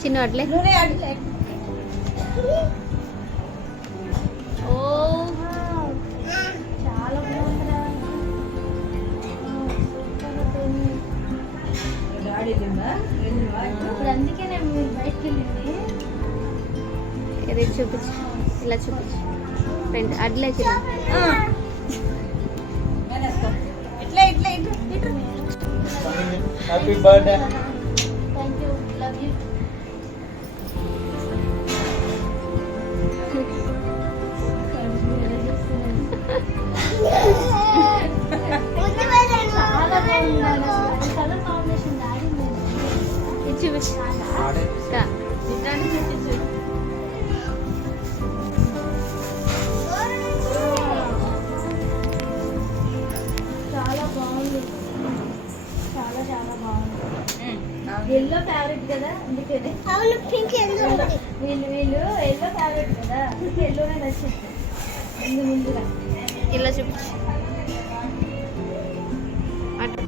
చిన్న అట్లే ఓ చాలా బాగుందిరా. ఇప్పుడు అందుకే నేను మీరు బయటకు వెళ్ళింది. ఇది చూపించు, ఇలా చూపించు ఫ్రెండ్ అట్లే చిన్న happy birthday. Thank you, love you. చాలా బాగుంది. కలర్ కాంబినేషన్ డాడీ ఇది చూపించు చాలా బాగుంది. చాలా చాలా బాగుంది. ఎల్లో ఫేవరెట్ కదా, అందుకనే వీళ్ళు ఎల్లో ఫేవరెట్ కదా, అందుకే ఎల్లోనే నచ్చింది ముందుగా. ఇలా చూపించు అటు